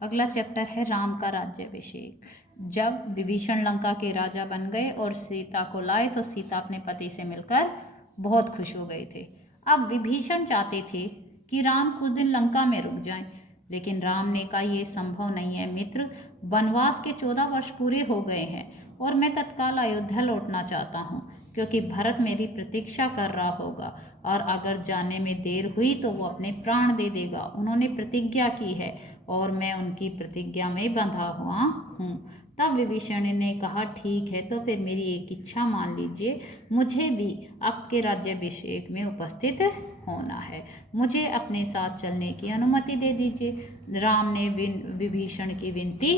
अगला चैप्टर है राम का राज्याभिषेक। जब विभीषण लंका के राजा बन गए और सीता को लाए तो सीता अपने पति से मिलकर बहुत खुश हो गए थे। अब विभीषण चाहते थे कि राम कुछ दिन लंका में रुक जाएं, लेकिन राम ने कहा यह संभव नहीं है मित्र, वनवास के 14 वर्ष पूरे हो गए हैं और मैं तत्काल अयोध्या लौटना चाहता हूँ, क्योंकि भरत मेरी प्रतीक्षा कर रहा होगा और अगर जाने में देर हुई तो वो अपने प्राण दे देगा। उन्होंने प्रतिज्ञा की है और मैं उनकी प्रतिज्ञा में बंधा हुआ हूँ। तब विभीषण ने कहा ठीक है, तो फिर मेरी एक इच्छा मान लीजिए, मुझे भी आपके राज्याभिषेक में उपस्थित होना है, मुझे अपने साथ चलने की अनुमति दे दीजिए। राम ने विभीषण की विनती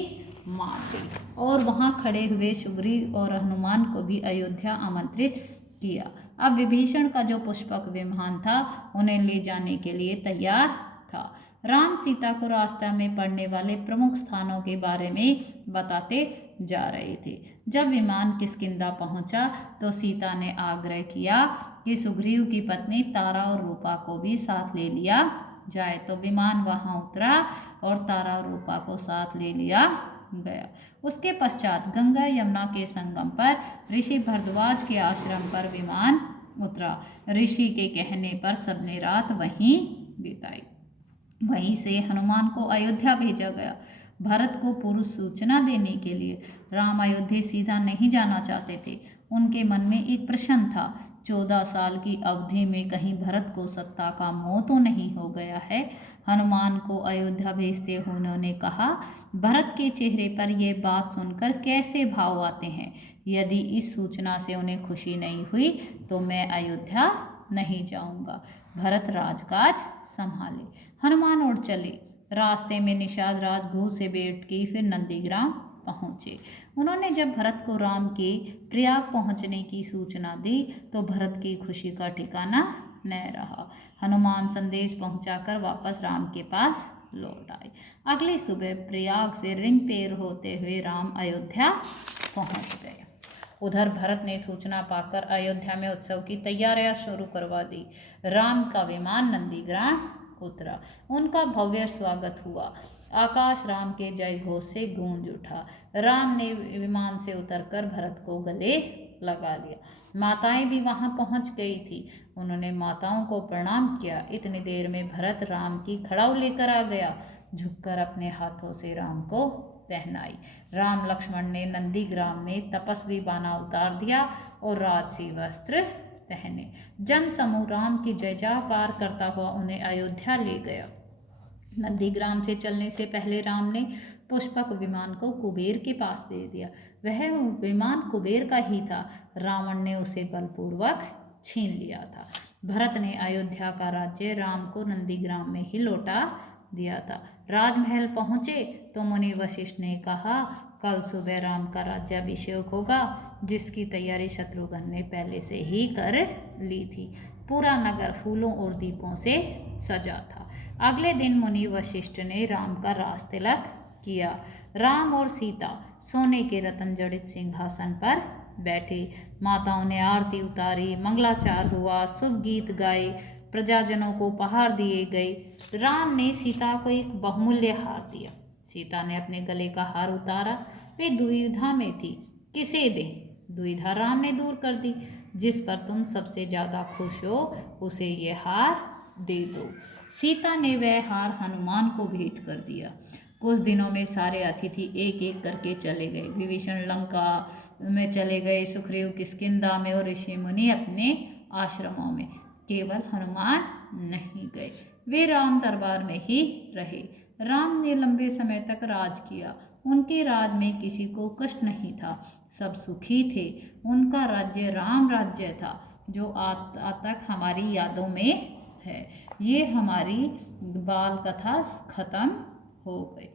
मान ली और वहाँ खड़े हुए सुग्रीव और हनुमान को भी अयोध्या आमंत्रित किया। अब विभीषण का जो पुष्पक विमान था उन्हें ले जाने के लिए तैयार था। राम सीता को रास्ते में पड़ने वाले प्रमुख स्थानों के बारे में बताते जा रहे थे। जब विमान किष्किंधा पहुंचा तो सीता ने आग्रह किया कि सुग्रीव की पत्नी तारा और रूपा को भी साथ ले लिया जाए, तो विमान वहां उतरा और तारा और रूपा को साथ ले लिया गया। उसके पश्चात गंगा यमुना के संगम पर ऋषि भरद्वाज के आश्रम पर विमान उतरा। ऋषि के कहने पर सबने रात वहीं बिताई। वहीं से हनुमान को अयोध्या भेजा गया भरत को पूर्व सूचना देने के लिए। राम अयोध्या सीधा नहीं जाना चाहते थे। उनके मन में एक प्रश्न था, 14 साल की अवधि में कहीं भरत को सत्ता का मोह तो नहीं हो गया है। हनुमान को अयोध्या भेजते हुए उन्होंने कहा, भरत के चेहरे पर यह बात सुनकर कैसे भाव आते हैं। यदि इस सूचना से उन्हें खुशी नहीं हुई तो मैं अयोध्या नहीं जाऊंगा। भरत राजकाज संभाले। हनुमान उड़ चले। रास्ते में निषाद राजगृह से भेंट की, फिर नंदीग्राम पहुँचे। उन्होंने जब भरत को राम के प्रयाग पहुँचने की सूचना दी तो भरत की खुशी का ठिकाना न रहा। हनुमान संदेश पहुँचाकर वापस राम के पास लौट आए। अगली सुबह प्रयाग से रिंग पैर होते हुए राम अयोध्या पहुँच गए। उधर भरत ने सूचना पाकर अयोध्या में उत्सव की तैयारियां शुरू करवा दी। राम का विमान नंदीग्राम उतरा। उनका भव्य स्वागत हुआ। आकाश राम के जय घोष से गूंज उठा। राम ने विमान से उतरकर भरत को गले लगा लिया। माताएं भी वहां पहुंच गई थी। उन्होंने माताओं को प्रणाम किया। इतनी देर में भरत राम की खड़ाऊ लेकर आ गया। झुककर अपने हाथों से राम को पहनाई। राम लक्ष्मण ने नंदीग्राम में तपस्वी बाना उतार दिया और राजसी वस्त्र पहने। जन समूह राम की जय जयकार करता हुआ उन्हें अयोध्या ले गया। नंदीग्राम से चलने से पहले राम ने पुष्पक विमान को कुबेर के पास भेज दिया। वह विमान कुबेर का ही था। रावण ने उसे बलपूर्वक छीन लिया था। भरत ने अयोध्या का राज्य राम को नंदीग्राम में ही लौटा दिया था। राजमहल पहुँचे तो मुनि वशिष्ठ ने कहा, कल सुबह राम का राज्याभिषेक होगा, जिसकी तैयारी शत्रुघ्न ने पहले से ही कर ली थी। पूरा नगर फूलों और दीपों से सजा था। अगले दिन मुनि वशिष्ठ ने राम का राज तिलक किया। राम और सीता सोने के रत्न जड़ित सिंहासन पर बैठे। माताओं ने आरती उतारी, मंगलाचार हुआ, शुभ गीत गाए, प्रजाजनों को उपहार दिए गए। राम ने सीता को एक बहुमूल्य हार दिया। सीता ने अपने गले का हार उतारा। वे दुविधा में थी, किसे दें। दुविधा राम ने दूर कर दी। जिस पर तुम सबसे ज़्यादा खुश हो उसे ये हार दे दो। सीता ने वह हार हनुमान को भेंट कर दिया। कुछ दिनों में सारे अतिथि एक एक करके चले गए। विभीषण लंका में चले गए, सुग्रीव किष्किंधा में और ऋषि मुनि अपने आश्रमों में। केवल हनुमान नहीं गए। वे राम दरबार में ही रहे। राम ने लंबे समय तक राज किया। उनके राज में किसी को कष्ट नहीं था। सब सुखी थे। उनका राज्य राम राज्य था, जो आज तक हमारी यादों में है। ये हमारी बाल कथा खत्म हो गई।